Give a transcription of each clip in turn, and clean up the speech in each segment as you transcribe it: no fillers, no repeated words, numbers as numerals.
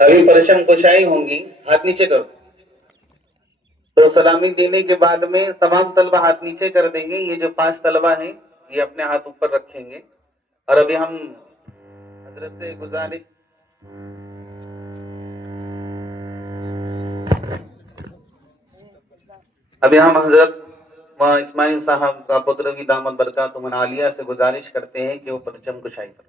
ابھی پرچم کشائی ہوں گی، ہاتھ نیچے کرو. تو سلامی دینے کے بعد میں تمام طلبہ ہاتھ نیچے کر دیں گے. یہ جو 5 طلبہ ہیں یہ اپنے ہاتھ اوپر رکھیں گے. اور ابھی ہم حضرت سے گزارش ابھی ہم حضرت اسماعیل صاحب کا پتر کی دامت برکاتہ عالیہ سے گزارش کرتے ہیں کہ وہ پرچم کشائی کریں.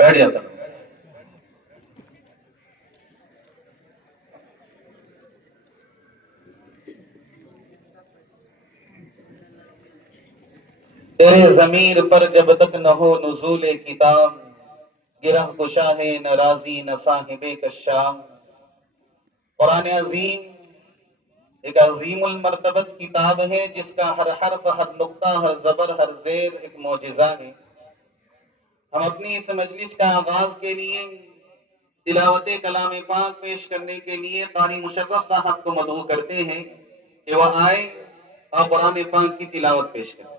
بیٹھ جاتا. تیرے ضمیر پر جب تک نہ ہو نزول کتاب گرہ کشا ہے نہ رازی نہ صاحب کشاف. قرآن عظیم ایک عظیم المرتبت کتاب ہے جس کا ہر حرف ہر نقطہ ہر زبر ہر زیر ایک معجزہ ہے. ہم اپنی اس مجلس کا آغاز کے لیے تلاوت کلام پاک پیش کرنے کے لیے قاری مشرف صاحب کو مدعو کرتے ہیں کہ وہ آئے اور قرآن پاک کی تلاوت پیش کریں.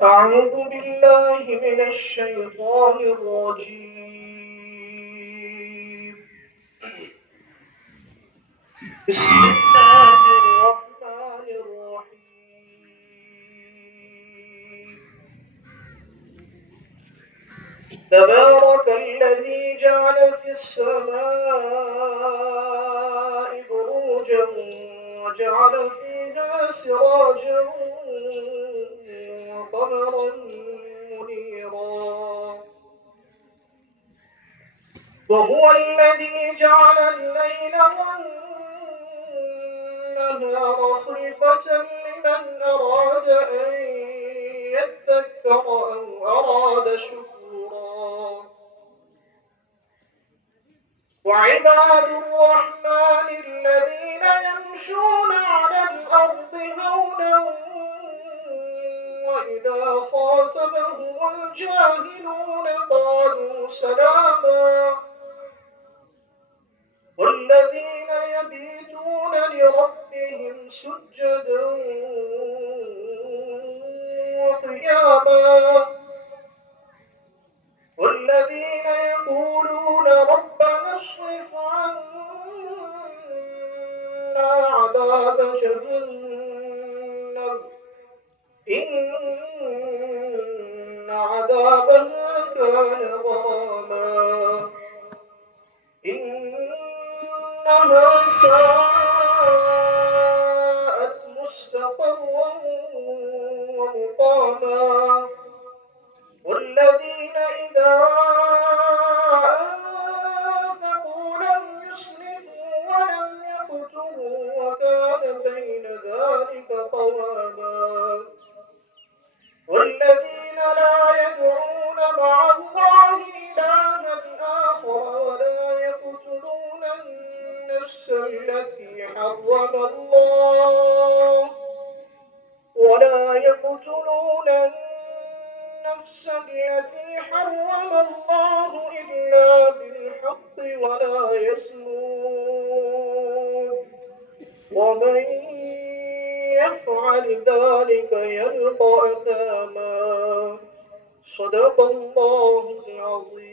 أعوذ بالله من الشيطان الرجيم بسم الله الرحمن الرحيم تبارك الذي جعل في السماء بروجا وجعل فيها سراجا وقمرا منيرا وهو الذي جعل الليل والنهار خلفة لمن أراد أن يذكر أو أراد شكورا وعباد الرحمن الذين يمشون على الأرض هونا وإذا خاطبهم الجاهلون قالوا سلاما والذين يبيتون لربهم سجدا وقياما والذين يقولون ربنا اصرف عنا عذاب جهنم إن عذابها كان غراما إنها ساءت مستقرا إذا أنفقوا لم يسرفوا ولم يقتروا وكان بين ذلك قواما والذين لا يدعون مع الله إلها آخر ولا يقتلون النفس التي حرم الله إلا بالحق ولا يزنون ومن يفعل ذلك يلقى أثاما صدق الله العظيم.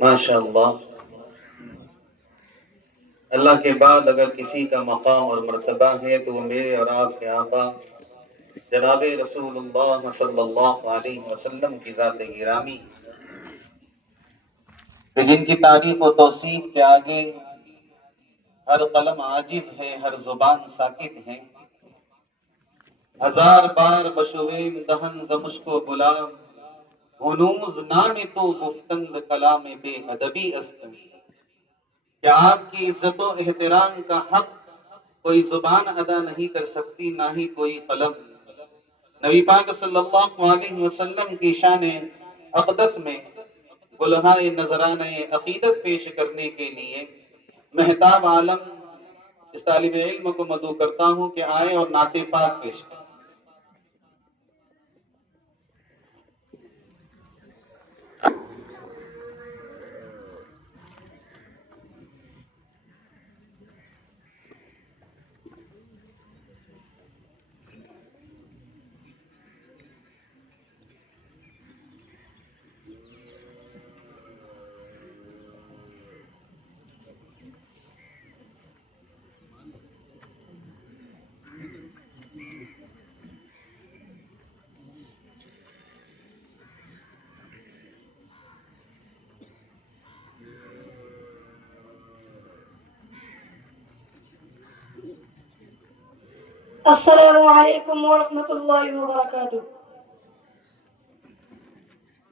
ماشاءاللہ. اللہ کے بعد اگر کسی کا مقام اور مرتبہ ہے تو وہ میرے اور آپ کے آقا جناب رسول اللہ صلی اللہ علیہ وسلم کی ذات گرامی، کہ جن کی تعریف و توصیف کے آگے ہر قلم عاجز ہے، ہر زبان ساکت ہے. ہزار بار بشویم دہن زمشک و غلام، ہنوز نام تو گفتند کلام بے ادبی است. کہ آپ کی عزت و احترام کا حق کوئی زبان ادا نہیں کر سکتی، نہ ہی کوئی قلم. نبی پاک صلی اللہ علیہ وسلم کی شان اقدس میں گلہائے نذرانے عقیدت پیش کرنے کے لیے مہتاب عالم اس طالب علم کو مدعو کرتا ہوں کہ آئے اور نعت پاک پیش کریں. السلام علیکم ورحمۃ اللہ وبرکاتہ.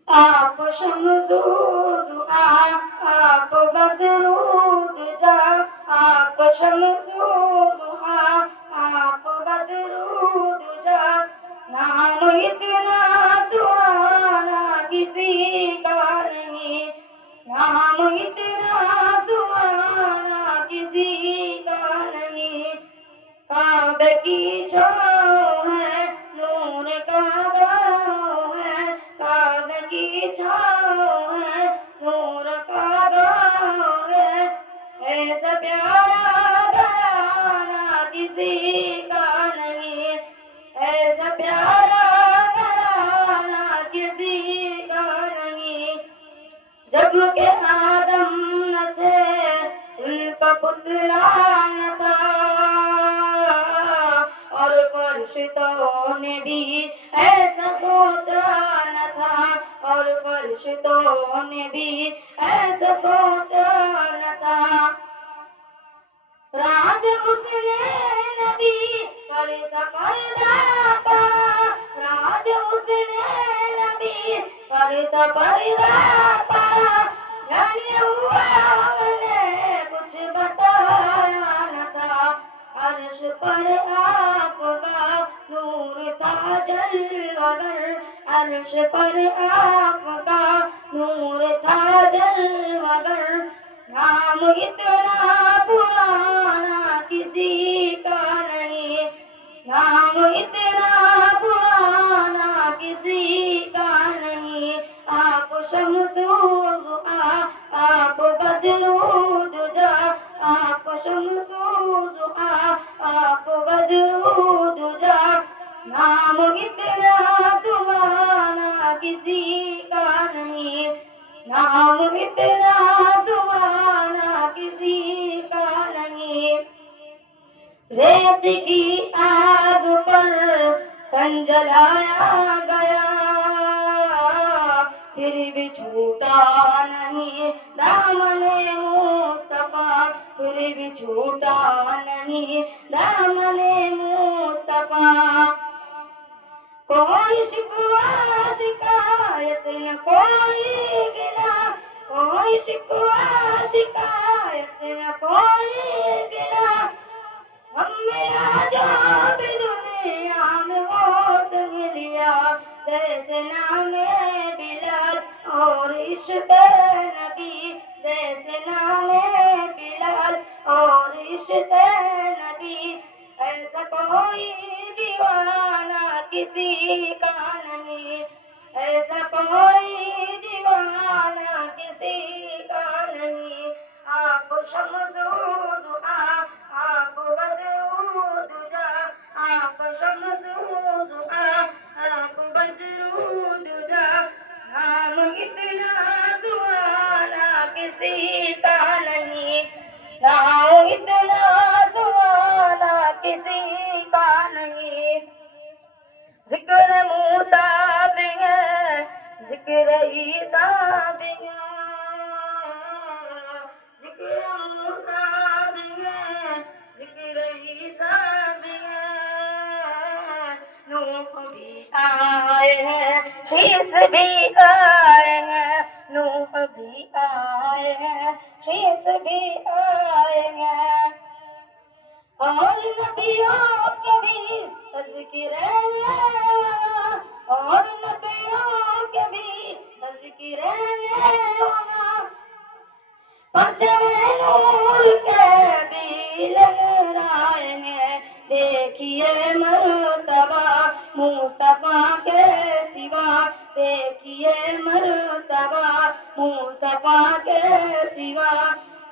آپ شمسوز آپ بدرود جا، آپ شمسوز آپ بدرود جا. نام اتنا سہانا کسی کا نہیں، نام اتنا سہانا کسی کا نہیں. کعبے کی چھاؤں ہے نور کا داؤں ہے، کعبے کی چھاؤں ہے نور کا داؤں ہے. ایسا پیارا گھرانہ کسی کا نہیں، ایسا پیارا گھرانہ کسی کا نہیں. جب کہ آدم نہ تھے ان کا پتلا نہ تھا، اور فرشتوں نے بھی ایسا سوچا نہ تھا، اور فرشتوں نے بھی ایسا سوچا نہ تھا. راز اس نے نبی پر تھا پردہ پا، راز اس نے نبی پر تھا پردہ پا. یعنی ہوا ہم نے کچھ بتایا نہ تھا، عرش پر آپ کا نور تھا جلوگر، عرش پر آپ کا نور تھا جلوگر. نام اتنا پرانا کسی کا نہیں، نام اتنا پرانا کسی کا نہیں. آپ شمسوز آپ بدرود جا، آپ شمسوز آپ بدرود جا. نام اتنا سبحانہ کسی کا نہیں، نام اتنا سبحانہ کسی کا نہیں. ریت کی آگ پر تن جلایا گیا، پھر بھی چھوٹا نہیں دامن مصطفیٰ. پھر بھی چھوٹا نہیں دامن مصطفیٰ. کوئی شکوہ شکایت نہ کوئی گلا، کوئی شکوہ شکایت نہ کوئی گلا، ہم میرا جو بھی دنیا میں وہ سنگ لیا، جیسے نام بلال اور عشق نبی، جیسے نام بلال اور عشق نبی. ایسا کوئی دیوانہ کسی کا نہیں، ایسا کوئی دیوانہ کسی کا نہیں. آپ شمس و ضحیٰ، آپ بدر و دجا، آپ شمس و ضحیٰ، آپ بدر و دجا. نام اتنا سہانا کسی کا نہیں، نام اتنا سہانا کسی کا نہیں. ذکر موسیٰ بھی ہے، ذکر عیسیٰ بھی ہے، ذکر موسیٰ بھی ہے، ذکر عیسیٰ بھی ہے. نوح بھی آئے ہیں، شیس بھی آئے ہیں، نوح بھی آئے ہیں، شیس بھی آئے ہیں. اور نبیوں کے بھی تذکرے والا، اور نبیوں کے بھی تذکرے والا، پرچم نور کے بھی لہرائے ہیں. دیکھیے مرتبہ مصطفیٰ کے سوا، دیکھیے مرتبہ مصطفیٰ کے سوا.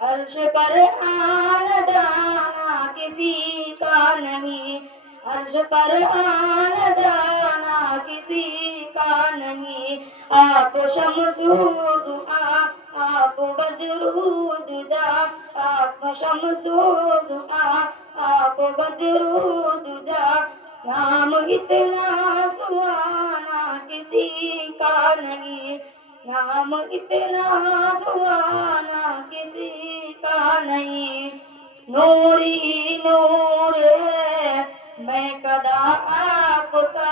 عرش پر آنا جانا کسی کا نہیں، عرش پر آنا جانا کسی کا نہیں. آپ شمس و ضحیٰ، آپ بدر و دجا، آپ شمس و ضحیٰ، آپ بدر و دجا. نام اتنا سہانا کسی کا نہیں، نام اتنا سہانا کسی کا نہیں. نور ہی نور ہے میں قدا آپ کا،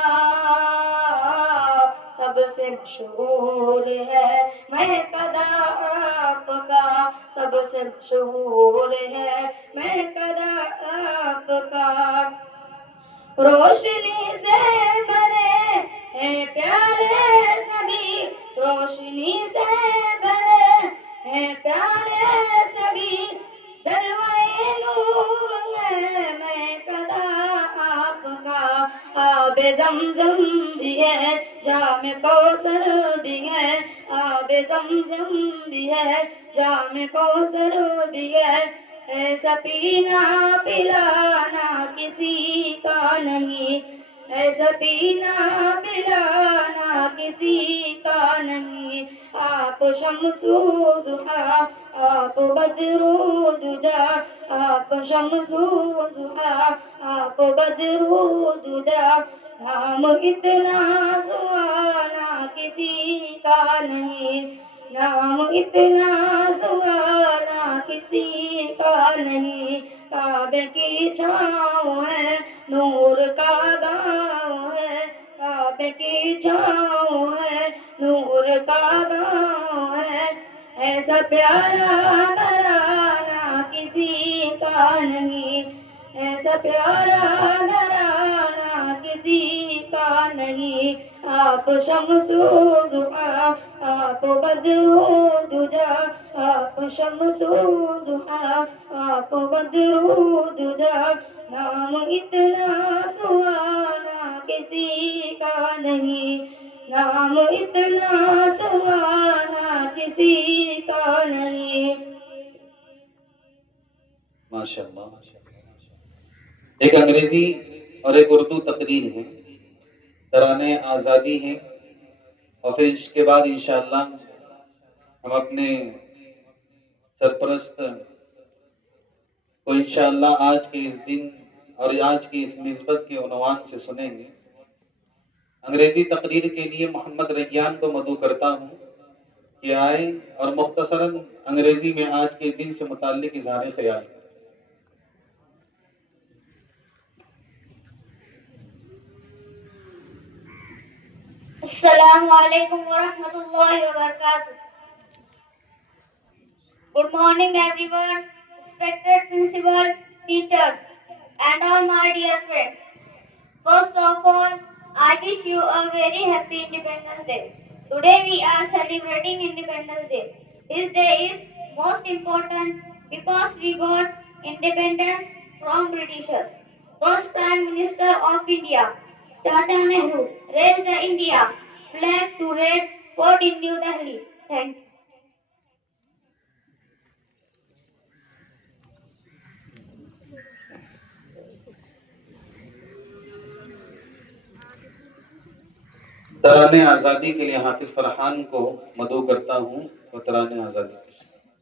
سب سے مشہور ہے میں قدا آپ کا، سب سے مشہور ہے میں قدا آپ کا. روشنی سے بھرے ہیں پیارے سبھی، روشنی سے بھرے ہیں پیارے سبھی. جلوہ نور میں قدا آپ کا. آب زمزم بھی ہے، جام کوثر بھی ہے، آب زمزم بھی ہے، جام کوثر بھی ہے. ایسا پینا پلانا کسی کا نہیں، ایسا پینا پلانا کسی کا نہیں. آپ شمس و ضحیٰ، آپ بدر و دجا، آپ شمس و ضحیٰ، آپ بدر و دجا. نام اتنا سہانا کسی کا نہیں، نام اتنا سہانا کسی کا نہیں. کعبے کی چھاؤں ہے، نور کا گاؤں ہے، کعبے کی چھاؤں ہے، نور کا گاؤں ہے. ایسا پیارا گھرانہ کسی کا نہیں، ایسا پیارا گھرانہ کسی کا نہیں. آپ شمس و ضحیٰ، آپ بدر و دجا، آپ شمس و ضحیٰ، آپ بدر و دجا. نام اتنا سہانا کسی کا نہیں، نام اتنا سہانا کسی کا نہیں. ماشاءاللہ. ایک انگریزی اور ایک اردو تقریر ہے، ترانے آزادی ہیں، اور پھر اس کے بعد انشاءاللہ ہم اپنے سرپرست کو انشاءاللہ آج کے اس دن اور آج کی اس نسبت کے عنوان سے سنیں گے. انگریزی تقریر کے لیے محمد ریان کو مدعو کرتا ہوں کہ آئے اور مختصراً انگریزی میں آج کے دن سے متعلق اظہار خیال کریں۔ السلام علیکم ورحمۃ اللہ وبرکاتہ. Good morning, everyone, respected principal, teachers, and all my dear friends. First of all, I wish you a very happy Independence Day. Today we are celebrating Independence Day. This day is most important because we got independence from Britishers. First Prime Minister of India, Chacha Nehru, raised the India flag to Red Fort in New Delhi. Thank you. ترانِ آزادی کے لیے حافظ فرحان کو مدعو کرتا ہوں اور ترانِ آزادی پیش کرتا ہوں۔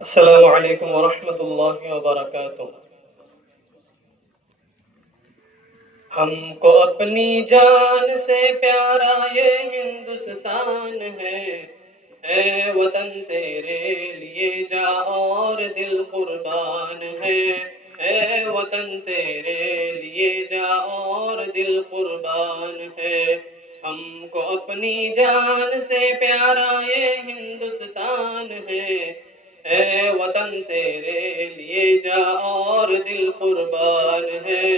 السلام علیکم ورحمۃ اللہ وبرکاتہ. ہم کو اپنی جان سے پیارا یہ ہندوستان ہے، اے وطن تیرے لیے جا اور دل قربان ہے، اے وطن تیرے لیے جا اور دل قربان ہے. ہم کو اپنی جان سے پیارا یہ ہندوستان ہے، اے وطن تیرے لیے جا اور دل قربان ہے،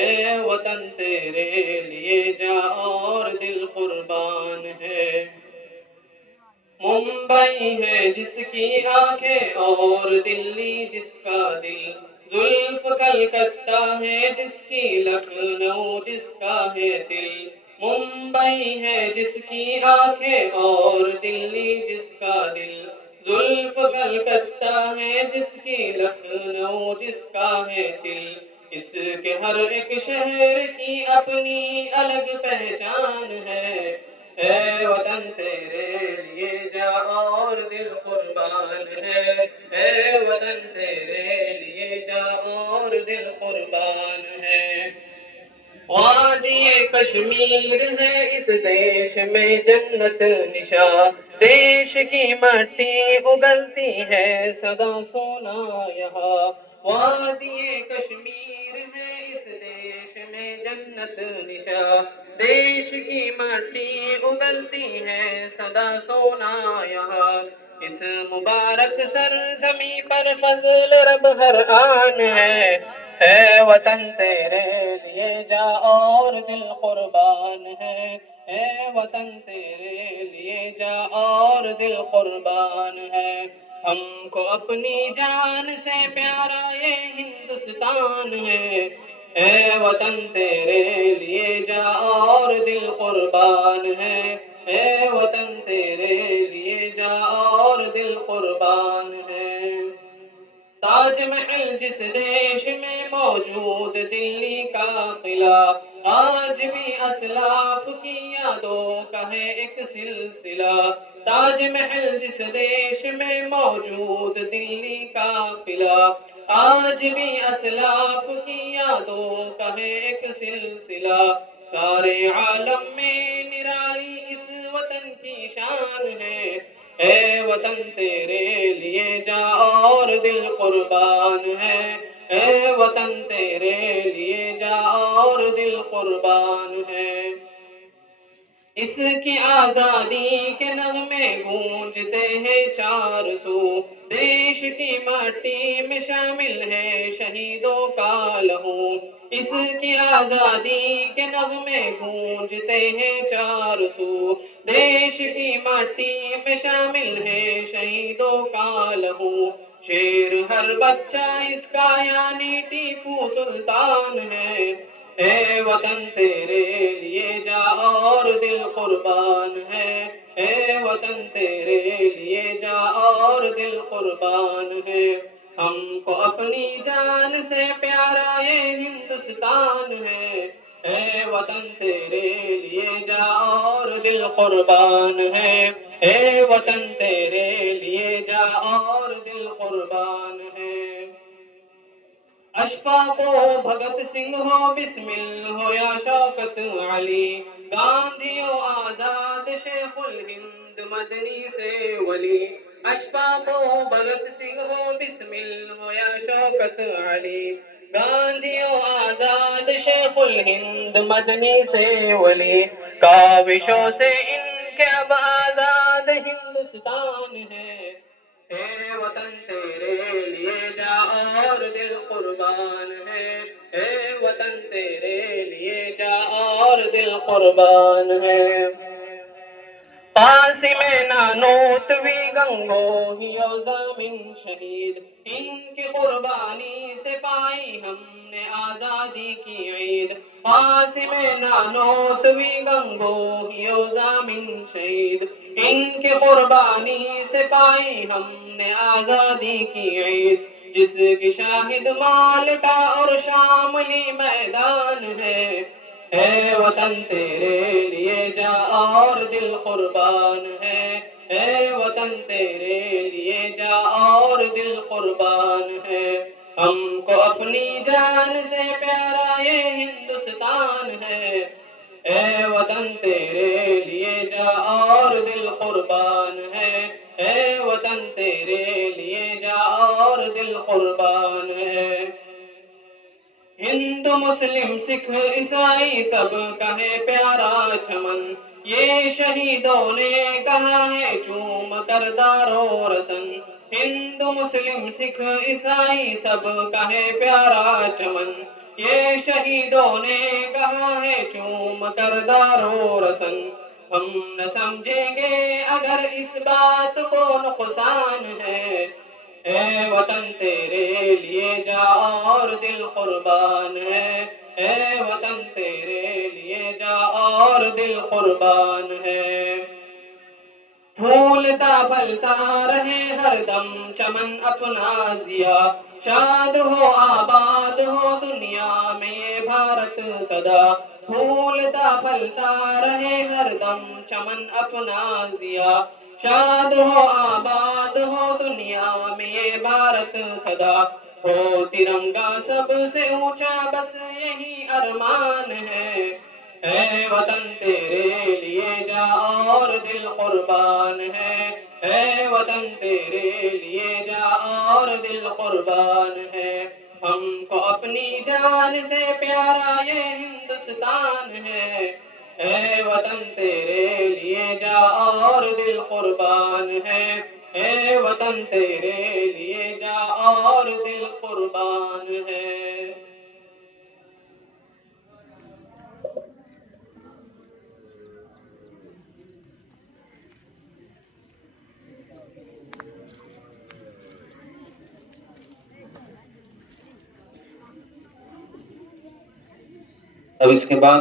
اے وطن تیرے لیے جا اور دل قربان ہے. ممبئی ہے جس کی آنکھیں اور دلی جس کا دل، زلف کلکتہ ہے جس کی لکھنؤ جس کا ہے دل. ممبئی ہے جس کی آنکھیں اور دلی جس کا دل، زلف کلکتہ ہے جس کی لکھنؤ جس کا ہے دل. اس کے ہر ایک شہر کی اپنی الگ پہچان ہے، اے وطن تیرے لیے جا اور دل قربان ہے، اے وطن تیرے لیے جا اور دل قربان ہے. وادی کشمیر ہے اس دیش میں جنت نشاں، دیش کی مٹی اگلتی ہے سدا سونا یہاں. وادی کشمیر ہے اس دیش میں جنت نشاں، دیش کی مٹی اگلتی ہے سدا سونا یہاں. اس مبارک سرزمیں پر فضل رب ہر آن ہے، اے وطن تیرے لیے جا اور دل قربان ہے، اے وطن تیرے لیے جا اور دل قربان ہے. ہم کو اپنی جان سے پیارا یہ ہندوستان ہے، اے وطن تیرے لیے جا اور دل قربان ہے، اے وطن تیرے لیے جا اور دل قربان ہے. تاج محل جس دیش میں موجود دلی کا قلعہ، آج بھی اسلاف کی یادوں کا ہے ایک سلسلہ. تاج محل جس دیش میں موجود دلی کا قلعہ، آج بھی اسلاف کی یادوں کا ہے ایک سلسلہ. سارے عالم میں نرالی اس وطن کی شان ہے، اے وطن تیرے لیے جا اور دل قربان ہے، اے وطن تیرے لیے جا اور دل قربان ہے. اس کی آزادی کے نغمے گونجتے ہیں چار سو، دیش کی مٹی میں شامل ہے شہیدوں کا لہو. اس کی آزادی کے نغمے گونجتے ہیں چار سو، دیش کی مٹی میں شامل ہے شہیدوں کا لہو. شیر ہر بچہ اس کا یعنی ٹیپو سلطان ہے، اے وطن تیرے لیے جا اور دل قربان ہے، اے وطن تیرے لیے جا اور دل قربان ہے. ہم کو اپنی جان سے پیارا یہ ہندوستان ہے، اے وطن تیرے لیے جا اور دل قربان ہے، اے وطن تیرے لیے جا اور دل قربان ہے۔ اشفاق و بھگت سنگھ ہو، بسمل ہو یا شوکت علی، گاندھی ہو آزاد شیخ الہند مدنی سے ولی۔ اشفاق و بھگت سنگھ ہو، بسمل ہو یا شوکت علی، گاندھی ہو آزاد شیخ الہند مدنی سے ولی۔ کاوشوں سے ان کے اب آزاد ہندوستان ہے، اے وطن تیرے لیے جا اور دل قربان ہے، اے وطن تیرے لیے جا اور دل قربان ہے۔ قاسم نانوتوی گنگوہی اور زمین شہید، ان کی قربانی سے پائی ہم نے آزادی کی عید۔ قاسم نانوتوی گنگوہی اور زمین شہید، ان کی قربانی سے پائی ہم نے آزادی کی عید۔ جس کی شاہد مالٹا اور شاملی میدان ہے، اے وطن تیرے لیے جا اور دل قربان ہے، اے وطن تیرے لیے جا اور دل قربان ہے۔ ہم کو اپنی جان سے پیارا یہ ہندوستان ہے، اے وطن تیرے لیے جا اور دل قربان ہے، اے وطن تیرے لیے جا اور دل قربان ہے۔ ہندو مسلم سکھ عیسائی سب کا ہے پیارا چمن، یہ شہیدوں نے کہا ہے چوم کر دارو رسن۔ ہندو مسلم سکھ عیسائی سب کا ہے پیارا چمن، یہ شہیدوں نے کہا ہے چوم کر دارو رسن۔ ہم نہ سمجھیں گے اگر اس بات کو نقصان ہے، اے وطن تیرے لیے جا اور دل قربان ہے، اے وطن تیرے لیے جا اور دل قربان ہے۔ پھولتا پھلتا رہے ہر دم چمن اپنا ضیا، شاد ہو آباد ہو دنیا میں یہ بھارت سدا۔ پھولتا پھلتا رہے ہر دم چمن اپنا ضیا، شاد ہو آباد ہو دنیا میں یہ بھارت سدا۔ ہو ترنگا سب سے اونچا بس یہی ارمان ہے، اے وطن تیرے لیے جا اور دل قربان ہے، اے وطن تیرے لیے جا اور دل قربان ہے۔ ہم کو اپنی جان سے پیارا یہ ہندوستان ہے، اے وطن تیرے لیے جا اور دل قربان ہے، اے وطن تیرے لیے جا اور دل قربان ہے۔ اب اس کے بعد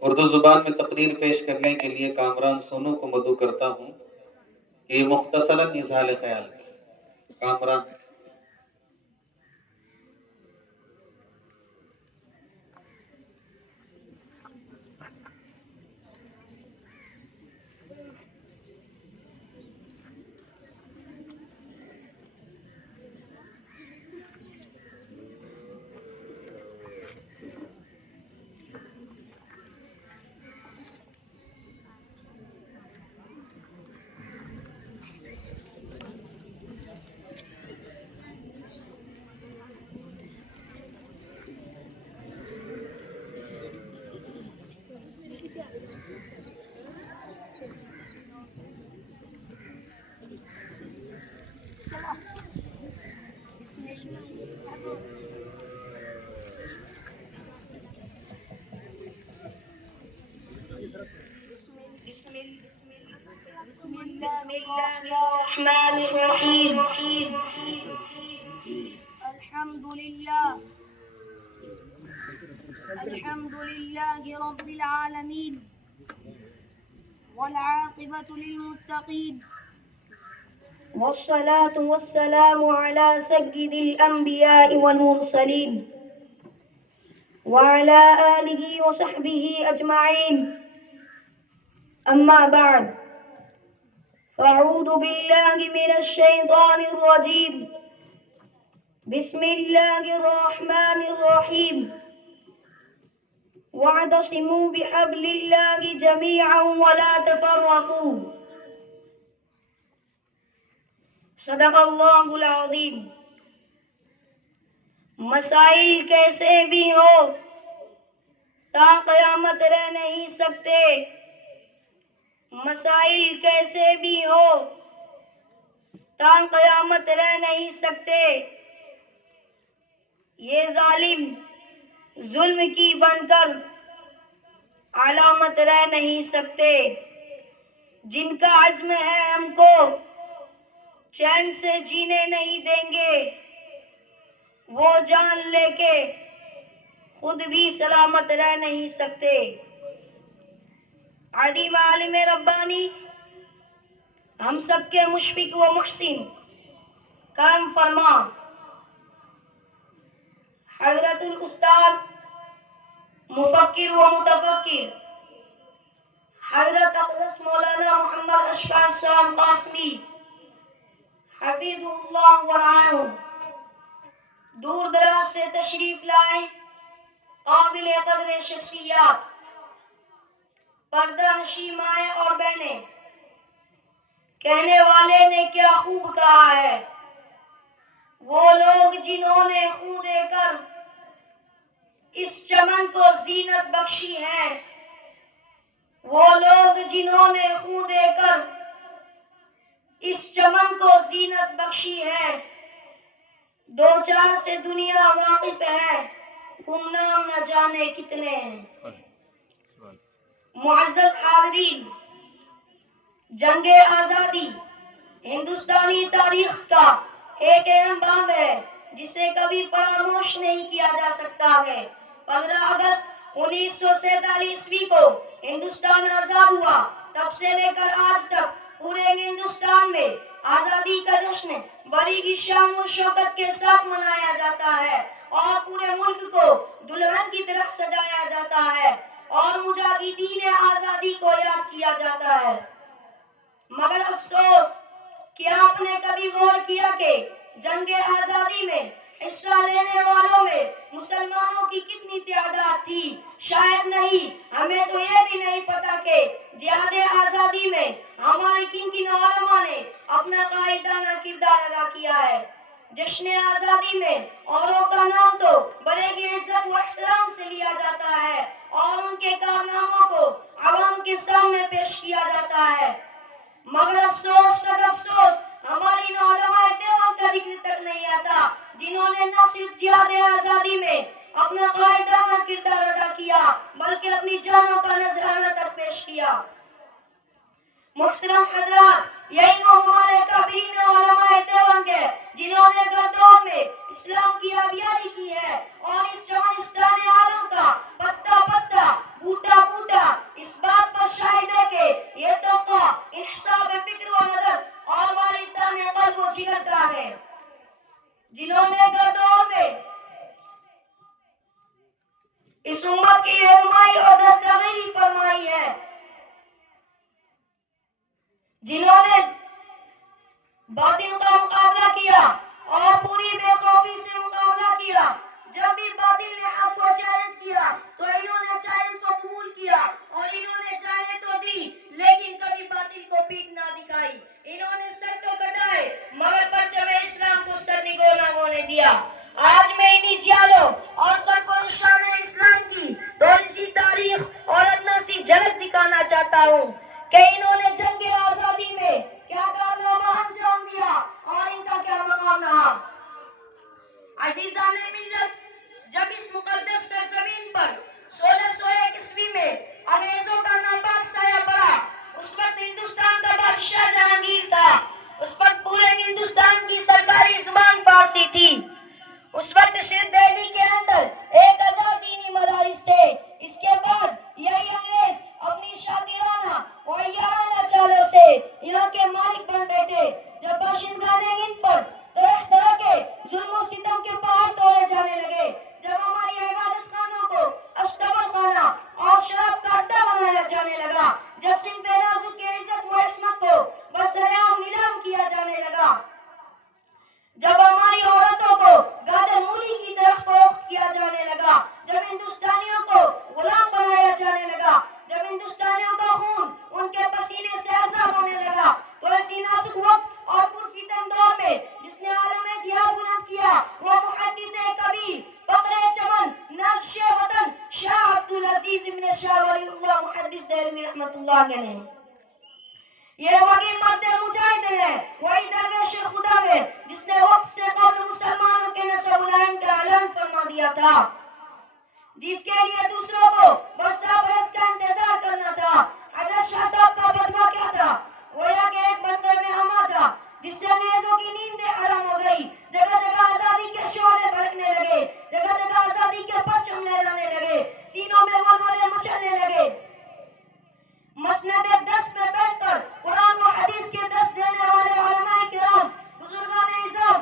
اردو زبان میں تقریر پیش کرنے کے لیے کامران سونو کو مدعو کرتا ہوں کہ یہ مختصراً اظہار خیال ہے۔ کامران۔ بسم الله الرحمن الرحيم. الحمد لله رب العالمين، والعاقبة للمتقين، والصلاة والسلام على سيد الأنبياء والمرسلين وعلى آله وصحبه أجمعين. أما بعد، فأعوذ بالله من الشيطان الرجيم. بسم الله الرحمن الرحيم. واعتصموا بحبل الله جميعا ولا تفرقوا. صدق اللہ العظیم. مسائل کیسے بھی ہو تا قیامت رہ نہیں سکتے. مسائل کیسے بھی ہو تا قیامت رہ نہیں سکتے. یہ ظالم ظلم کی بن کر علامت رہ نہیں سکتے. جن کا عزم ہے ہم کو چین سے جینے نہیں دیں گے، وہ جان لے کے خود بھی سلامت رہ نہیں سکتے. عظیم عالم ربانی، ہم سب کے مشفق و محسن، کرم فرما حضرت الاستاذ مفکر و متفکر حضرت اقدس مولانا محمد اشفاق صاحب قاسمی حفیظ اللہ ورعاہ دور دراز سے تشریف لائے قابل قدر شخصیات، پردہ نشی مائیں اور بہنیں. کہنے والے نے کیا خوب کہا ہے، وہ لوگ جنہوں نے خون دے کر اس چمن کو زینت بخشی ہے، وہ لوگ جنہوں نے خون دے کر اس چمن کو زینت بخشی ہے. دو چار سے دنیا واقف ہے، گمنام نہ جانے کتنے ہیں. معزز حاضرین، جنگ آزادی ہندوستانی تاریخ کا ایک اہم باب ہے جسے کبھی فراموش نہیں کیا جا سکتا ہے. 15 اگست 1947 کو ہندوستان آزاد ہوا. تب سے لے کر آج تک پورے ہندوستان میں آزادی کا جشن بڑی شان و شوکت کے ساتھ منایا جاتا ہے اور پورے ملک کو دلہن کی طرح سجایا جاتا ہے اور مجاہدین آزادی کو یاد کیا جاتا ہے. مگر افسوس، کیا آپ نے کبھی غور کیا کہ جنگ آزادی میں حصہ لینے والوں میں مسلمانوں کی کتنی تعداد تھی؟ شاید نہیں. ہمیں تو یہ بھی نہیں پتا کہ جہاد آزادی میں ہمارے کن کن علماء نے اپنا قائدانہ کردار ادا کیا ہے. جشن آزادی میں اوروں کا نام تو بڑے ہی عزت و احترام سے لیا جاتا ہے اور ان کے کارناموں کو عوام کے سامنے پیش کیا جاتا ہے. مگر افسوس، سب افسوس، ہماری ان علماء دیوبند کا ذکر تک نہیں آتا جنہوں نے نہ صرف جہاد آزادی میں اپنا قائدانہ کردار ادا کیا بلکہ اپنی جانوں کا نذرانہ تک پیش کیا. محترم حضرات، یہی وہ ہمارے کابرین علماء دیوبند ہیں جنہوں نے گردوں میں اسلام کی آبیاری کی ہے اور اس چمنستان عالم کا پتا پتا، بوٹا بوٹا اس بات پر شاہد ہے کہ یہ توقع انحصاب فکر و نظر اور واردان قلب و جگر کا ہے. جنہوں نے گردوں میں اس امت کی رہنمائی اور دستگیری فرمائی ہے، جنہوں نے باطل کا مقابلہ کیا اور پوری بے خوفی سے مقابلہ کیا. جب بھی باطل نے حق کو چیلنج کیا تو انہوں نے چیلنج کو قبول کیا اور انہوں نے جانیں تو دی لیکن کبھی باطل کو پیٹ نہ دکھائی. انہوں نے سر تو کٹائے مگر پرچم اسلام کو سرنگو نہ ہونے دیا. آج میں انہی جیالوں اور سرفروشان اسلام کی تھوڑی سی تاریخ اور ادنا سی جھلک دکھانا چاہتا ہوں کہ انہوں نے جنگ آزادی میں کیا کارنامہ انجام دیا اور ان کا کیا مقام رہا. عزیزان ملت، جب اس مقدس سرزمین پر 1601 عیسوی میں انگریزوں کا ناپاک سایہ پڑا، اس وقت ہندوستان کا بادشاہ جہانگیر تھا. اس وقت پورے ہندوستان کی سرکاری زبان فارسی تھی. اس وقت صرف دہلی کے اندر 1000 دینی مدارس تھے. اس کے بعد یہی انگریز اپنی شاطرانہ دہلوی رحمت اللہ علیہ نے. یہ وہی مرد مجاہد ہے، وہی درویش خدا ہے جس نے وقت سے قبل مسلمانوں کے نصب العین کا اعلان فرما دیا تھا، جس کے لیے دوسروں کو برسا برس کا انتظار کرنا تھا. حضرت شاہ صاحب کا فتویٰ کیا تھا؟ گویا کہ ایک بندر میں ہما تھا جس سے انگریزوں کی نیندیں حرام ہو گئی. جگہ جگہ آزادی کے شعلے بھڑکنے لگے، جگہ جگہ آزادی کے پرچم لہرانے لگے، سینوں میں ولولے مچلنے لگے. مسند دست پہ بیٹھ کر قرآن و حدیث کے دست دینے والے علماء کرام، بزرگان اعظام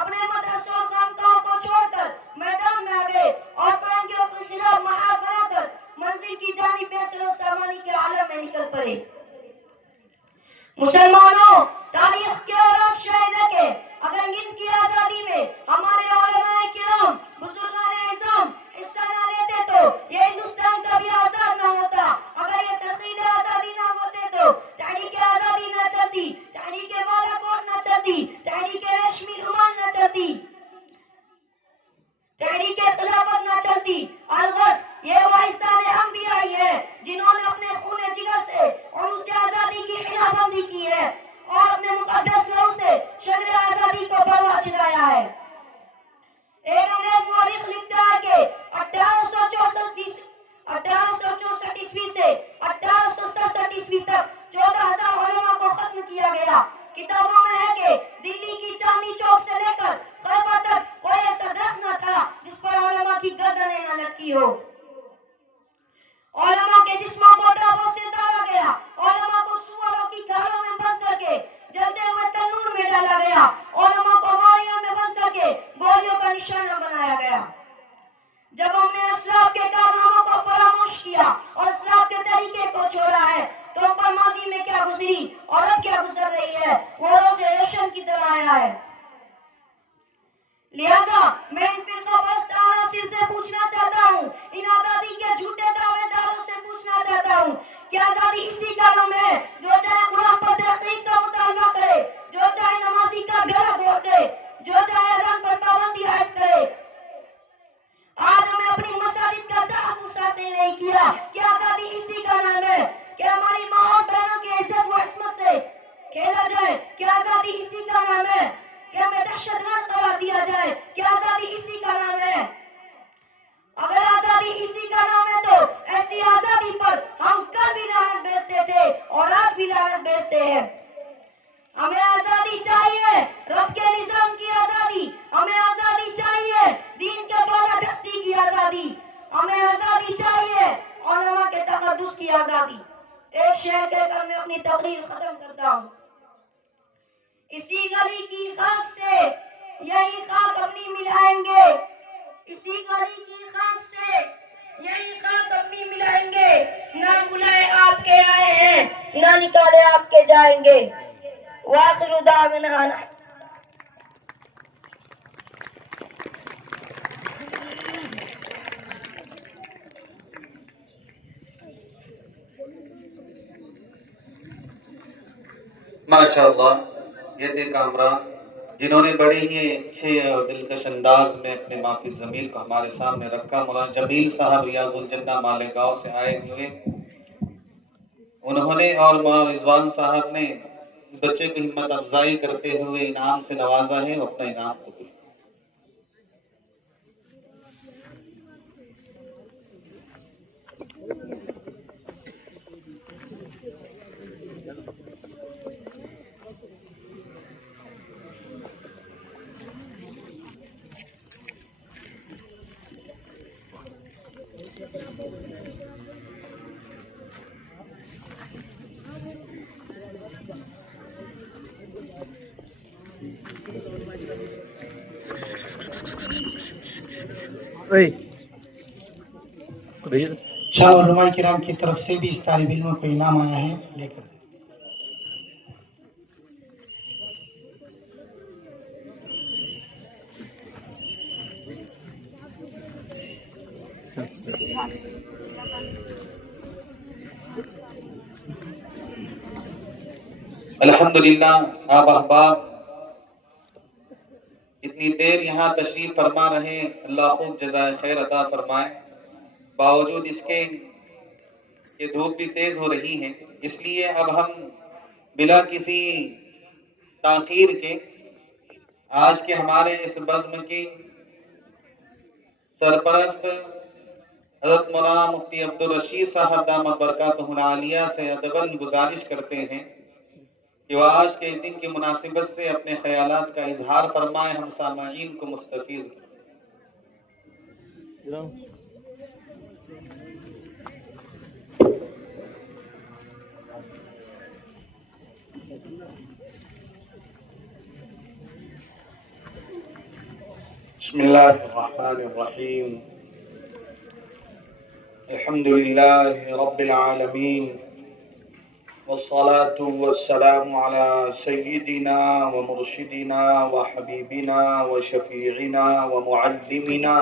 اپنے مدرسوں اور خانقاہوں کو چھوڑ کر میدان میں آ گئے اور فرنگیوں کے خلاف محاذ بنا کر منزل کی جانب بے سر و سامانی کے عالم میں نکل پڑے. مسلمانوں، تاریخ کے اور شاہد ہے کہ اگر ہند کی آزادی میں ہمارے علماء کرام، بزرگان اعظام حصہ نہ لیتے تو یہ ہندوستان کبھی آزاد نہ ہوتا. اگر یہ سرخیلے آزادی نہ ہوتے تو تحریک آزادی نہ چلتی، تحریک بالا کوٹ نہ چلتی، تحریک ریشمی رومال نہ چلتی، تحریک خلافت نہ چلتی. الغرض یہ واحدان انبیاء ہے جنہوں نے اپنے خون جگر سے عروس آزادی کی خلاف بندی کی ہے اور اپنے مقدس لہو سے شجر آزادی کو بڑھوا چلایا ہے. ایک انگریز مورخ لکھتا ہے کہ 1864 عیسوی سے 1867 عیسوی تک 14,000 علماء کو ختم کیا گیا. کتابوں میں ہے کہ دلی کی چاندنی چوک سے لے کر خیبر تک کوئی ایسا درخت نہ تھا جس پر علماء کی گردنیں نہ لٹکی ہو. علماء کے جسموں کو داغوں سے داغا گیا، علماء کو سواروں کی کھالوں میں بند کر کے جلتے ہوئے تنور میں ڈالا گیا، علماء کو باڑیوں میں بند کر کے گولیوں کا نشانہ بنایا گیا. جب ہم نے اسلاف کے کارناموں کو فراموش کیا اور اسلاف کے طریقے کو چھوڑا ہے تو ہم پر ماضی میں کیا گزری اور اب کیا گزر رہی ہے وہ روز روشن کی طرح آیا ہے. لہذا میں ان فرقہ پرست عناصر سے پوچھنا چاہتا ہوں، ان آزادی کے جھوٹے دعوے داروں سے پوچھنا چاہتا ہوں کہ آزادی اسی کا نام ہے جو چاہے قرآن پر تحقیق کا مطالبہ کرے، جو چاہے نمازی کا گلا گھونٹ دے، جو چاہے اذان پر پابندی عائد کرے. آج ہمیں اپنی مساجد کا تحفظ حاصل نہیں کیا کہ آزادی اسی کا نام ہے کہ ہماری ماں اور بہنوں کی عزت و عصمت سے کھیلا جائے، کہ آزادی اسی کا نام ہے کہ ہمیں دہشت گرد قرار دیا جائے، کہ آزادی اسی کا نام ہے. اگر آزادی اسی کا نام ہے تو ایسی آزادی پر ہم کل بھی لعنت بیچتے تھے اور آج بھی لعنت بیچتے ہیں. ہمیں آزادی چاہیے، رب کے نظام کی آزادی. ہمیں آزادی چاہیے، دین کے بالا دستی کی آزادی. ہمیں آزادی چاہیے، علماء کے تقدس کی آزادی. ایک شعر کہہ کر میں اپنی تقریر ختم کرتا ہوں. اسی گلی کی خاک سے یہی خاک اپنی ملائیں گے، اسی گلی کی خاک سے یہی خاک اپنی ملائیں گے. نہ بلائے آپ کے آئے ہیں، نہ نکالے آپ کے جائیں گے. وآخر دعوانا ماشاءاللہ. یہ تھے کامران جنہوں نے بڑے ہی اچھے اور دلکش انداز میں اپنے ماں کی ضمیر کو ہمارے سامنے رکھا. مولانا جمیل صاحب ریاض الجنہ مالیگاؤں سے آئے ہوئے، انہوں نے اور مولانا رضوان صاحب نے بچے کو ہمت افزائی کرتے ہوئے انعام سے نوازا ہے. وہ اپنا انعام قبول. شاہ علماء کرام کی طرف سے بھی اس طالب علم کو انعام آیا ہے، لے کر. الحمدللہ. آپ احباب اتنی دیر یہاں تشریف فرما رہے، اللہ خوب جزائے خیر عطا فرمائے. باوجود اس کے کہ دھوپ بھی تیز ہو رہی ہے، اس لیے اب ہم بلا کسی تاخیر کے آج کے ہمارے اس بزم کی سرپرست حضرت مولانا مفتی عبدالرشید صاحب دامت برکاتہ العالیہ سے ادباً گزارش کرتے ہیں کہ وہ آج کے دن کی مناسبت سے اپنے خیالات کا اظہار فرمائے، ہم سامعین کو مستفیض کریں۔ بسم الله الرحمن الرحيم الحمد لله رب العالمين والصلاة والسلام على سيدنا ومرشدنا وحبيبنا وشفيعنا ومعلمنا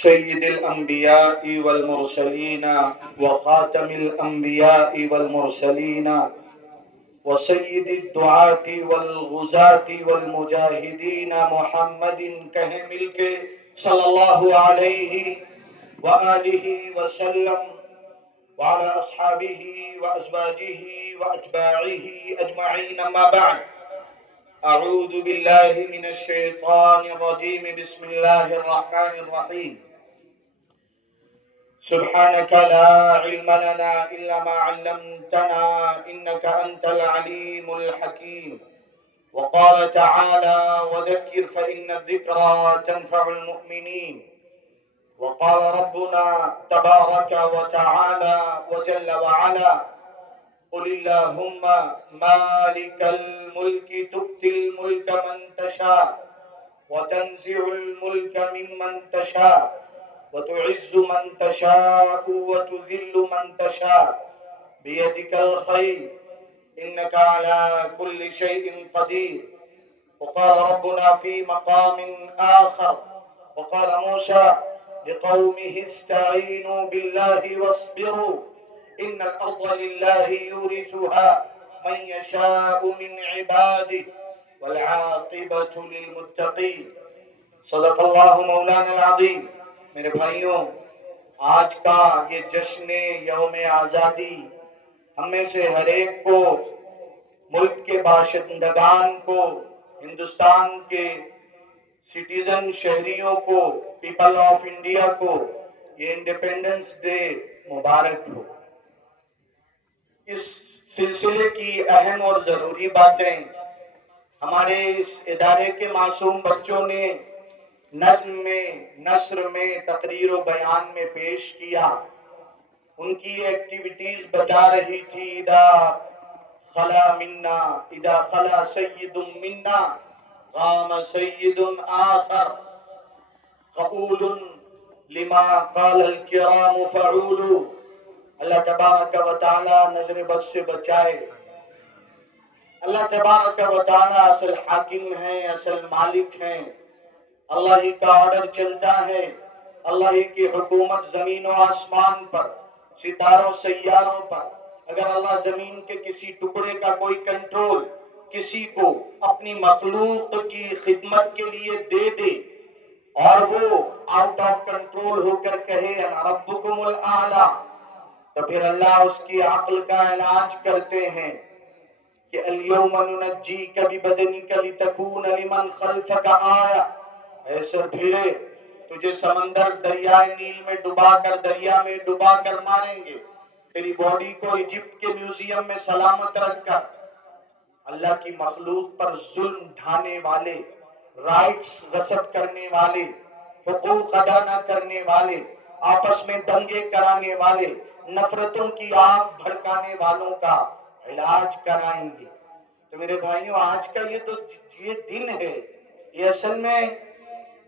سيد الأنبياء والمرسلين وخاتم الأنبياء والمرسلين وسید الدعاة والغزاة والمجاہدین محمد کہیں مل کے صلی اللہ علیہ وآلہ وسلم وعلى اصحابہ وازواجہ واتباعہ اجمعین، اما بعد، اعوذ باللہ من الشیطان الرجیم، بسم اللہ الرحمن الرحیم، سبحانك لا علم لنا إلا ما علمتنا إنك أنت العليم الحكيم. وقال تعالى وذكر فإن الذكرى تنفع المؤمنين. وقال ربنا تبارك وتعالى وجل وعلا قل اللهم مالك الملك تؤتي الملك من تشاء وتنزع الملك ممن تشاء وتعز من تشاء وتذل من تشاء بيدك الخير إنك على كل شيء قدير. وقال ربنا في مقام آخر وقال موسى لقومه استعينوا بالله واصبروا إن الأرض لله يورثها من يشاء من عباده والعاقبة للمتقين. صدق الله مولانا العظيم. میرے بھائیوں، آج کا یہ جشن یوم آزادی ہم میں سے ہر ایک کو، ملک کے باشندگان کو، ہندوستان کے سٹیزن شہریوں کو، پیپل آف انڈیا کو یہ انڈیپینڈنس ڈے مبارک ہو۔ اس سلسلے کی اہم اور ضروری باتیں ہمارے اس ادارے کے معصوم بچوں نے نظم میں، نثر میں، تقریر و بیان میں پیش کیا۔ ان کی ایکٹیویٹیز بتا رہی تھی اذا خلا منا، اذا خلا سید منا قام سید آخر قبول لما قال الکرام فعول۔ اللہ تبارک و تعالی نظر بد سے بچائے۔ اللہ تبارک و تعالی اصل حاکم ہیں، اصل مالک ہیں۔ اللہ ہی کا آرڈر چلتا ہے، اللہ ہی کی حکومت زمین و آسمان پر، ستاروں سیاروں پر۔ اگر اللہ زمین کے کسی ٹکڑے کا کوئی کنٹرول کسی کو اپنی مخلوق کی خدمت کے لیے دے دے اور وہ آؤٹ آف کنٹرول ہو کر کہے انا ربکم الاعلی، تو پھر اللہ اس کی عقل کا علاج کرتے ہیں کہ الیوم ننجیک ببدنک لتکون لمن خلفک آیہ۔ اے سر پھرے، تجھے سمندر دریائے نیل میں ڈبا کر، دریا میں ڈبا کر ماریں گے، تیری باڈی کو ایجپٹ کے میوزیم میں سلامت رکھ کر۔ اللہ کی مخلوق پر ظلم ڈھانے والے، رائٹس غصب کرنے والے، حقوق ادا نہ کرنے والے، آپس میں دنگے کرانے والے، نفرتوں کی آگ بھڑکانے والوں کا علاج کرائیں گے۔ تو میرے بھائیوں، آج کا یہ دن ہے، یہ اصل میں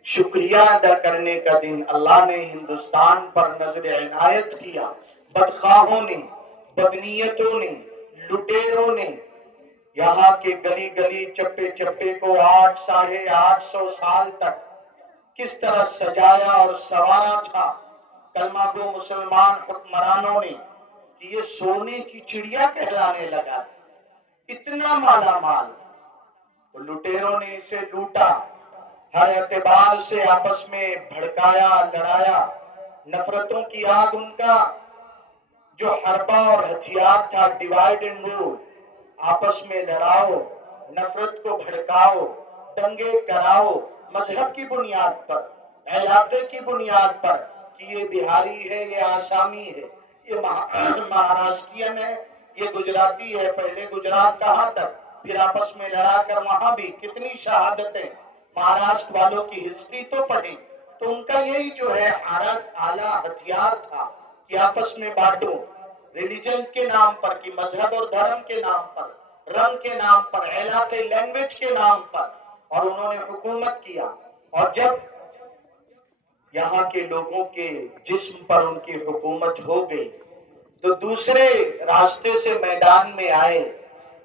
شکریہ ادا کرنے کا دن۔ اللہ نے ہندوستان پر نظر عنایت کیا، بدخواہوں نے، بدنیتوں نے، لٹیروں نے یہاں کے گلی گلی چپے چپے کو 800 سال تک کس طرح سجایا اور سنوارا تھا کلمہ گو مسلمان حکمرانوں نے کہ یہ سونے کی چڑیا کہلانے لگا، اتنا مالا مال۔ تو لٹیروں نے اسے لوٹا، ہر اعتبار سے آپس میں بھڑکایا، لڑایا، نفرتوں کی آگ ان کا جو حربہ اور ہتھیار تھا، ڈیوائڈ اینڈ رول، آپس میں لڑاؤ، نفرت کو بھڑکاؤ، دنگے کراؤ، مذہب کی بنیاد پر، علاقے کی بنیاد پر، کہ یہ بہاری ہے، یہ آسامی ہے، یہ مہاراشٹرین ہے، یہ گجراتی ہے، پہلے گجرات کہاں تک، پھر آپس میں لڑا کر وہاں بھی کتنی شہادتیں، مہاراشٹر والوں کی ہسٹری تو پڑھیں، تو ان کا یہی جو ہے اعلیٰ ہتھیار تھا کہ آپس میں بانٹو، ریلیجن کے نام پر، کہ مذہب اور دھرم کے نام پر، رنگ کے نام پر، علاقے لینگویج کے نام پر، اور انہوں نے حکومت کیا. اور جب یہاں کے لوگوں کے جسم پر ان کی حکومت ہو گئی تو دوسرے راستے سے میدان میں آئے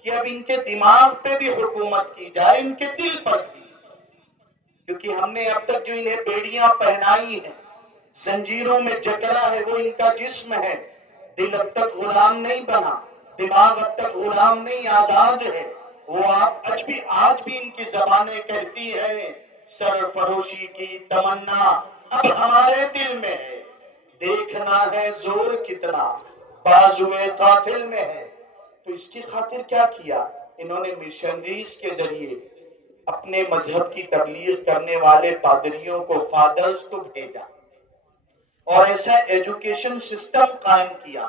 کہ اب ان کے دماغ پہ بھی حکومت کی جائے، ان کے دل پر بھی، کیونکہ ہم نے اب تک جو انہیں بیڑیاں پہنائی ہیں، زنجیروں میں جکڑا ہے، وہ ان کا جسم ہے، دل اب تک غلام نہیں بنا، دماغ اب تک غلام نہیں، آزاد ہے. وہ آج بھی ان کی زبانیں کہتی ہیں سرفروشی کی تمنا اب ہمارے دل میں ہے، دیکھنا ہے زور کتنا بازوئے قاتل میں ہے. تو اس کی خاطر کیا کیا انہوں نے؟ مشنریز کے ذریعے اپنے مذہب کی تبلیغ کرنے والے پادریوں کو، فادرز کو بھیجا، اور ایسا ایجوکیشن سسٹم قائم کیا.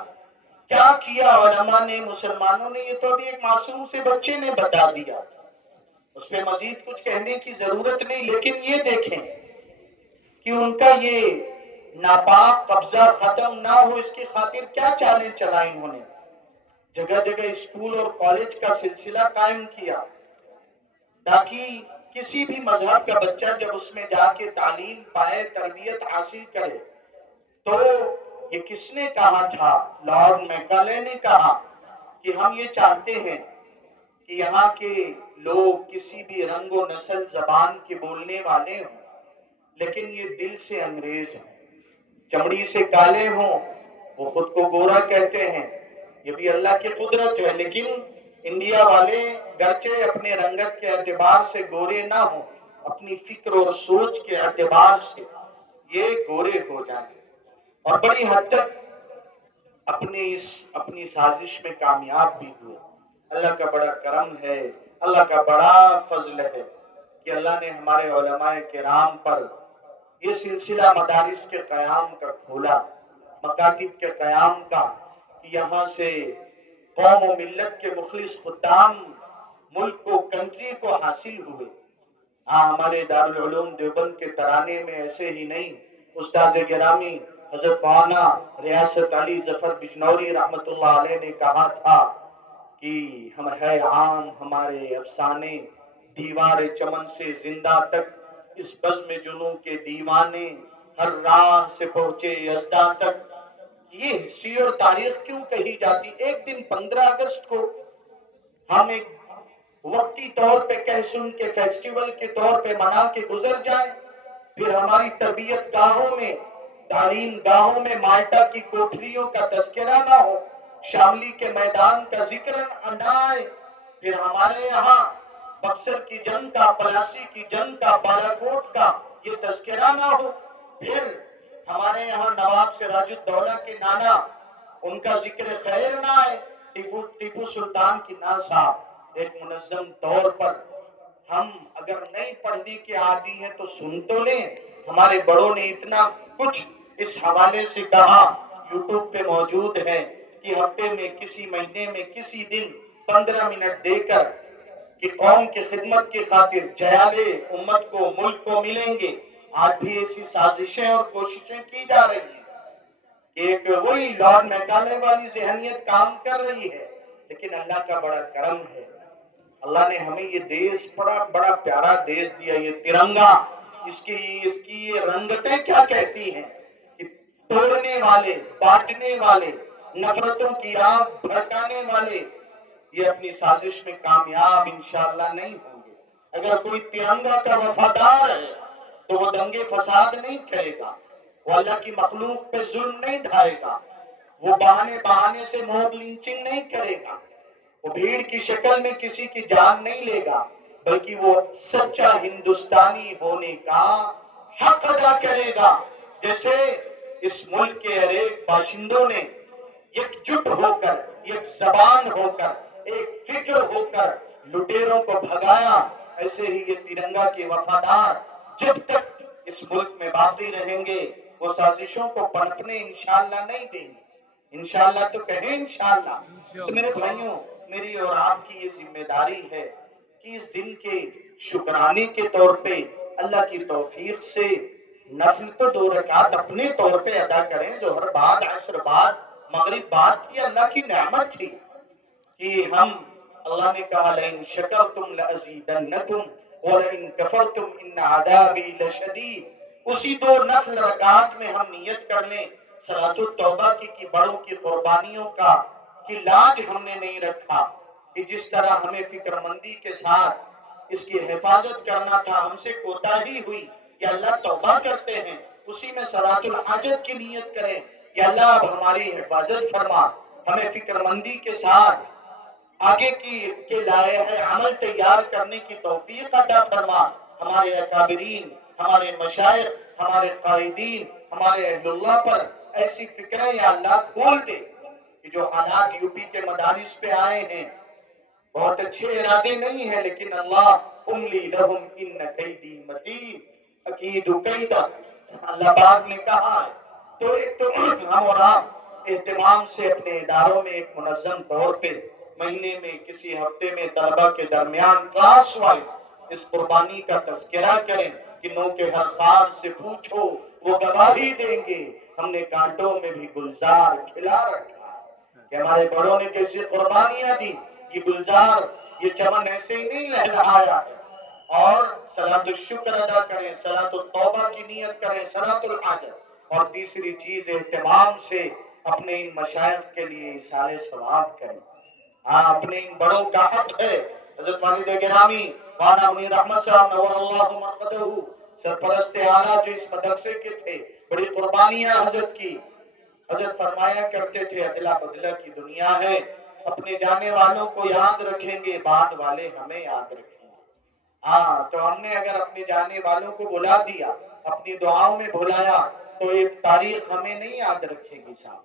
کیا کیا علماء نے، مسلمانوں نے؟ یہ تو ابھی ایک معصوم سے بچے نے بتا دیا، اس پہ مزید کچھ کہنے کی ضرورت نہیں. لیکن یہ دیکھیں کہ ان کا یہ ناپاک قبضہ ختم نہ ہو، اس کی خاطر کیا چالیں چلائیں انہوں نے. جگہ جگہ اسکول اور کالج کا سلسلہ قائم کیا تاکہ کسی بھی مذہب کا بچہ جب اس میں جا کے تعلیم پائے، تربیت حاصل کرے. تو یہ کس نے کہا تھا؟ لارڈ میکالے نے کہا کہ ہم یہ چاہتے ہیں کہ یہاں کے لوگ کسی بھی رنگ و نسل زبان کے بولنے والے ہوں، لیکن یہ دل سے انگریز ہیں، چمڑی سے کالے ہوں، وہ خود کو گورا کہتے ہیں، یہ بھی اللہ کی قدرت ہے. لیکن انڈیا والے گرچہ اپنے رنگت کے اعتبار سے گورے نہ ہوں، اپنی فکر اور سوچ کے اعتبار سے یہ گورے ہو جائیں، اور بڑی حد تک اپنی سازش میں کامیاب بھی ہوئے. اللہ کا بڑا کرم ہے، اللہ کا بڑا فضل ہے کہ اللہ نے ہمارے علماء کرام پر یہ سلسلہ مدارس کے قیام کا کھولا، مکاتب کے قیام کا، کہ یہاں سے قوم و ملت کے مخلص خدام ملک کو، کنٹری کو حاصل ہوئے. ہمارے دارالعلوم دیوبند کے ترانے میں ایسے ہی نہیں، استاد گرامی حضرت مولانا ریاست علی ظفر بجنوری رحمت اللہ علیہ نے کہا تھا کہ ہم ہے عام ہمارے افسانے، دیوار چمن سے زندہ تک، اس بزم جنوں کے دیوانے، ہر راہ سے پہنچے یزداں تک. یہ ہسٹری اور تاریخ کیوں کہی جاتی؟ ایک دن 15 اگست کو ہم ایک وقتی طور پہ کہہ سن کے فیسٹیول کے طور پہ منا کے گزر جائیں، پھر ہماری تربیت گاہوں میں، تعلیم گاہوں میں مالٹا کی کوٹریوں کا تذکرہ نہ ہو، شاملی کے میدان کا ذکر نہ آئے، پھر ہمارے یہاں بکسر کی جنگ کا، پلاسی کی جنگ کا، بالاکوٹ کا یہ تذکرہ نہ ہو، پھر ہمارے یہاں نواب سراج الدولہ کے نانا، ان کا ذکر خیر نہ آئے، ٹیپو سلطان کی ناسا. ایک منظم طور پر ہم اگر نہیں پڑھنے کے عادی ہیں تو سن تو لیں. ہمارے بڑوں نے اتنا کچھ اس حوالے سے کہا، یوٹیوب پہ موجود ہے، کہ ہفتے میں، کسی مہینے میں، کسی دن 15 منٹ دے کر کہ قوم کی خدمت کی خاطر جیالے امت کو، ملک کو ملیں گے. آج بھی ایسی سازشیں اور کوششیں کی جا رہی ہیں کہ ایک وہی لارڈ میکالے والی ذہنیت کام کر رہی ہے. لیکن اللہ کا بڑا کرم ہے، اللہ نے ہمیں یہ دیش بڑا پیارا دیش دیا. یہ ترنگا، اس کی یہ رنگتیں کیا کہتی ہیں کہ توڑنے والے، بانٹنے والے، نفرتوں کی آگ بھڑکانے والے یہ اپنی سازش میں کامیاب انشاءاللہ نہیں ہوں گے. اگر کوئی ترنگا کا وفادار ہے تو وہ دنگے فساد نہیں کرے گا، وہ اللہ کی مخلوق پہ ظلم نہیں ڈھائے گا، وہ بہانے سے موب لنچنگ نہیں کرے گا، وہ بھیڑ کی شکل میں کسی کی جان نہیں لے گا، بلکہ وہ سچا ہندوستانی ہونے کا حق ادا کرے گا. جیسے اس ملک کے ہر ایک باشندوں نے یکجٹ ہو کر، ایک زبان ہو کر، ایک فکر ہو کر لٹیروں کو بھگایا، ایسے ہی یہ ترنگا کے وفادار جب تک اس ملک میں باقی رہیں گے وہ سازشوں کو پنپنے انشاءاللہ نہیں دیں گے۔ انشاءاللہ تو کہیں انشاءاللہ۔ تو میرے بھائیوں، میری اور آپ کی یہ ذمہ داری ہے کہ اس دن کے شکرانے کے طور پہ اللہ کی توفیق سے نفل تو 2 رکعت اپنے طور پہ ادا کریں، ظہر بعد، عصر بعد، مغرب بعد کی اللہ کی نعمت تھی کہ ہم، اللہ نے کہا لئن شکرتم لازیدنکم ولئن کفرتم ان عذابی لشدید، اسی 2 نفل رکعات میں ہم نیت کر لیں صلاۃ التوبہ کی بڑوں کی قربانیوں کا، کہ لاج ہم نے نہیں رکھا کہ جس طرح ہمیں فکر مندی کے ساتھ اس کی حفاظت کرنا تھا ہم سے کوتاہی ہوئی، یا اللہ توبہ کرتے ہیں اسی میں صلاۃ الحاجت کی نیت کریں، یا اللہ اب ہماری حفاظت فرما، ہمیں فکر مندی کے ساتھ آگے کے لائحہ عمل تیار کرنے کی توفیق عطا فرما، ہمارے اکابرین، ہمارے مشائخ، ہمارے قائدین، ہمارے اہل اللہ پر ایسی فکریں یا اللہ کھول دے کہ جو حالات یو پی کے مدارس پہ آئے ہیں، بہت اچھے ارادے نہیں ہیں لیکن اللہ املی لہم ان کیدی متین اکید کیدا، اللہ پاک نے کہا ہے۔ تو ایک تو ہم اور آپ اہتمام سے اپنے اداروں میں ایک منظم طور پہ مہینے میں کسی ہفتے میں طلبہ کے درمیان کلاس وائز اس قربانی کا تذکرہ کریں کہ نو کے ہر خار سے پوچھو وہ گواہی دیں گے ہم نے کانٹوں میں بھی گلزار کھلا رکھا ہے، کہ ہمارے بڑوں نے کیسی قربانیاں دی، یہ گلزار، یہ چمن ایسے ہی نہیں لہلہایا ہے۔ اور صلاۃ الشکر ادا کریں، صلاۃ التوبہ کی نیت کریں، صلاۃ الحاجت، اور تیسری چیز اہتمام سے اپنے ان مشائخ کے لیے اِیصال ثواب کریں۔ ہاں، اپنے ان بڑوں کا حق ہے۔ حضرت والد گرامی مولانا منیر احمد صاحب نور اللہ مرقدہ، سرپرست اعلیٰ جو اس مدرسے کے تھے، بڑی قربانیاں حضرت کی، حضرت فرمایا کرتے تھے ادلا بدلہ کی دنیا ہے، اپنے جانے والوں کو یاد رکھیں گے، بعد والے ہمیں یاد رکھیں گے۔ ہاں، تو ہم نے اگر اپنے جانے والوں کو بلا دیا، اپنی دعاؤں میں بھلایا، تو ایک تاریخ ہمیں نہیں یاد رکھے گی صاحب،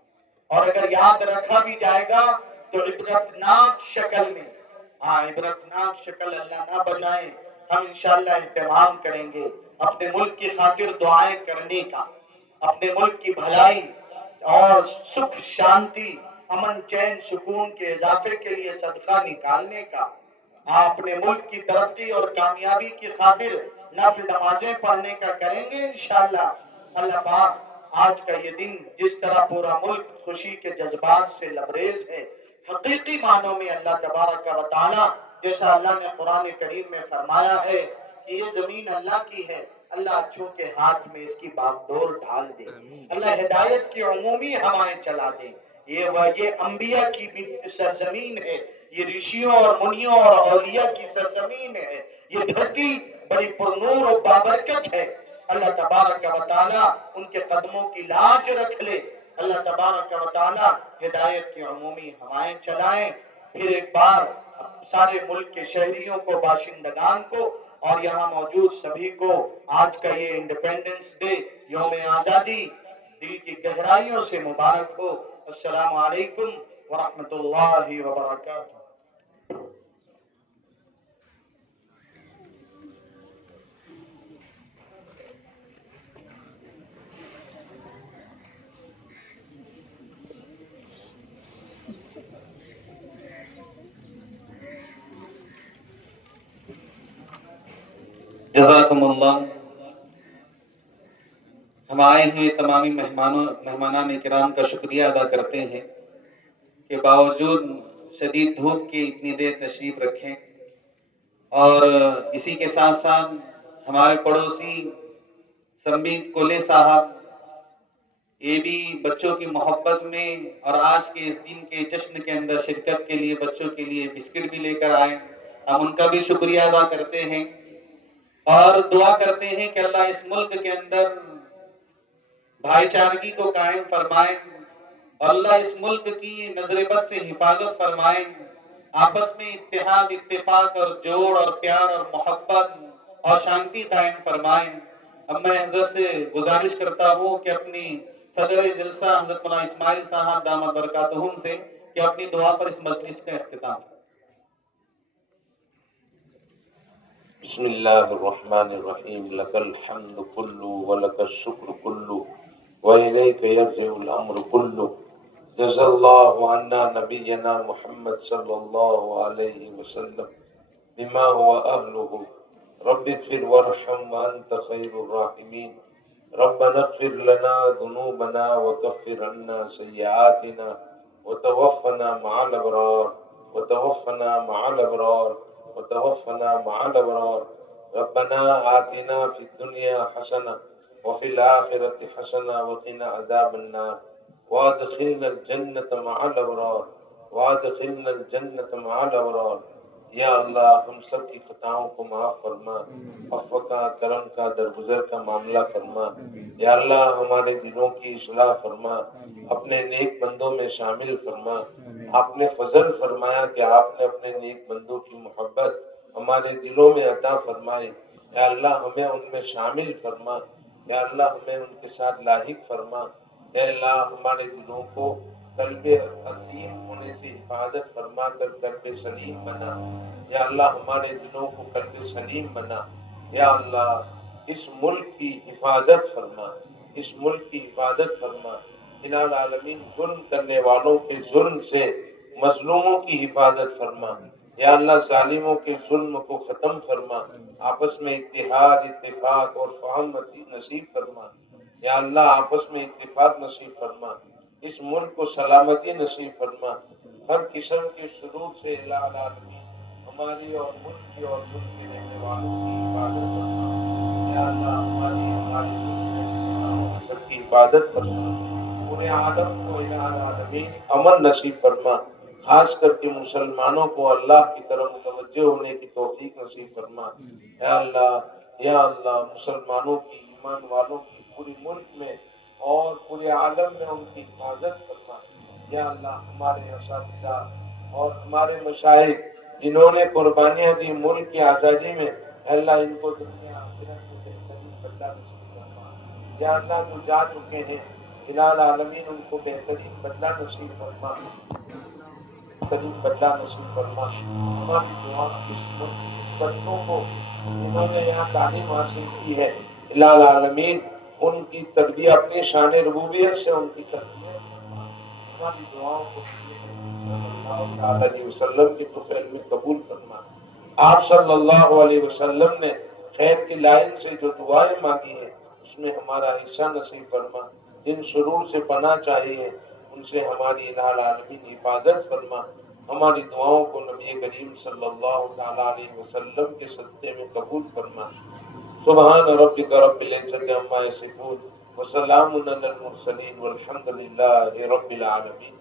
اور اگر یاد رکھا بھی جائے گا تو عبرتناک شکل میں، ہاں عبرتناک شکل اللہ نہ بنائے۔ ہم انشاءاللہ اہتمام کریں گے اپنے ملک کی خاطر دعائیں کرنے کا، اپنے ملک کی بھلائی اور سکھ شانتی، امن چین سکون کے اضافے کے لیے صدقہ نکالنے کا، اپنے ملک کی ترقی اور کامیابی کی خاطر نفل نمازیں پڑھنے کا کریں گے انشاءاللہ۔ اللہ پاک آج کا یہ دن جس طرح پورا ملک خوشی کے جذبات سے لبریز ہے، حقیقی معنوں میں اللہ تبارک و تعالی جیسا اللہ نے قرآن کریم میں فرمایا ہے کہ یہ زمین اللہ کی ہے، اللہ اچھوں کے ہاتھ میں اس کی باغڈور ڈال دے، اللہ ہدایت کی عمومی ہوائیں چلا دے۔ یہ انبیاء کی بھی سرزمین ہے، یہ رشیوں اور منیوں اور اولیاء کی سرزمین ہے، یہ دھرتی بڑی پرنور و بابرکت ہے۔ اللہ تبارک و تعالی ان کے قدموں کی لاج رکھ لے، اللہ تبارک و تعالی ہدایت کی عمومی ہوائیں چلائیں۔ پھر ایک بار سارے ملک کے شہریوں کو، باشندگان کو اور یہاں موجود سبھی کو آج کا یہ انڈیپینڈنس ڈے، یوم آزادی، دل کی گہرائیوں سے مبارک ہو۔ السلام علیکم ورحمۃ اللہ وبرکاتہ۔ جزاکم اللہ۔ ہم آئے ہوئے تمامی مہمانان کرام کا شکریہ ادا کرتے ہیں کہ باوجود شدید دھوپ کے اتنی دیر تشریف رکھیں، اور اسی کے ساتھ ساتھ ہمارے پڑوسی سمبیت کولے صاحب، یہ بھی بچوں کی محبت میں اور آج کے اس دن کے جشن کے اندر شرکت کے لیے بچوں کے لیے بسکٹ بھی لے کر آئے، ہم ان کا بھی شکریہ ادا کرتے ہیں اور دعا کرتے ہیں کہ اللہ اس ملک کے اندر بھائی چارگی کو قائم فرمائے اور اللہ اس ملک کی نظر بد سے حفاظت فرمائے، آپس میں اتحاد، اتفاق اور جوڑ اور پیار اور محبت اور شانتی قائم فرمائے۔ اب میں حضرت سے گزارش کرتا ہوں کہ اپنی صدر جلسہ حضرت مولانا اسماعیل صاحب دامت برکاتہم سے کہ اپنی دعا پر اس مجلس کا اختتام کریں۔ بسم الله الرحمن الرحيم لك الحمد كله ولك الشكر كله وإليك يرجع الأمر كله جزا الله عنا نبينا محمد صلى الله عليه وسلم بما هو أهله رب اغفر وارحم وأنت خير الراحمين ربنا اغفر لنا ذنوبنا وكفر عنا سيئاتنا وتوفنا مع الأبرار وتوفنا مع الأبرار وتوفنا مع الأبرار ربنا آتنا في الدنيا حسنة وفي الآخرة حسنة وقنا عذاب النار وادخلنا الجنة مع الأبرار وادخلنا الجنة مع الأبرار یا اللہ ہم سب کی خطاؤں کو معاف فرما، عفو کا کرم کا درگزر کا معاملہ فرما، یا اللہ ہمارے دلوں کی اصلاح فرما، اپنے نیک بندوں میں شامل فرما۔ آپ نے فضل فرمایا کہ آپ نے اپنے نیک بندوں کی محبت ہمارے دلوں میں عطا فرمائی، یا اللہ ہمیں ان میں شامل فرما، یا اللہ ہمیں ان کے ساتھ لاحق فرما، اے اللہ ہمارے دلوں کو قلب عظیم ہونے سے حفاظت فرما کر قلب سلیم بنا، یا اللہ ہمارے دلوں کو قلب سلیم بنا، یا اللہ اس ملک کی حفاظت فرما، اس ملک کی حفاظت فرما، الہ العالمین ظلم کرنے والوں کے ظلم سے مظلوموں کی حفاظت فرما، یا اللہ ظالموں کے ظلم کو ختم فرما، آپس میں اتحاد اتفاق اور فہم نصیب فرما، یا اللہ آپس میں اتفاق نصیب فرما، اس ملک کو سلامتی نصیب فرما، ہر قسم کے شرور سے الہ العالمین ہماری اور ملک کی اور ملک کے رہنے والوں کی حفاظت فرما، یا اللہ ہماری سب کی حفاظت فرما، پورے عالم کو الہ العالمین امن نصیب فرما، خاص کر کے مسلمانوں کو اللہ کی طرف متوجہ ہونے کی توفیق نصیب فرما، یا اللہ مسلمانوں کی ایمان والوں کی پورے ملک میں اور پورے عالم میں ان کی حفاظت فرما، یا اللہ ہمارے اساتذہ اور ہمارے مشائخ جنہوں نے قربانیاں دی ملک کی آزادی میں، اللہ ان کو دنیا آخرت میں بہترین بدلہ نصیب فرما، یا اللہ جو جا چکے ہیں الہ العالمین ان کو بہترین بدلہ نصیب فرما، بہترین بدلہ نصیب فرما۔ ہماری دعا اس بچوں کو جنہوں نے یہاں تعلیم حاصل کی ہے الہ العالمین ان کی تربیت اپنی شان ربوبیت سے ان کی تربیت فرما، ہماری دعاؤں کو صلی اللہ علیہ وسلم کی طفیل میں قبول فرما۔ آپ صلی اللہ علیہ وسلم نے خیر کی لائن سے جو دعائیں مانگی ہیں اس میں ہمارا حصہ نصیب فرما، جن شرور سے پناہ چاہیے ان سے ہماری الہ العالمین حفاظت فرما، ہماری دعاؤں کو نبی کریم صلی اللہ تعالیٰ علیہ وسلم کے صدقے میں قبول فرما۔ سبحان ربک رب العزت عما یصفون وسلام علی المرسلین والحمد للہ رب العالمین۔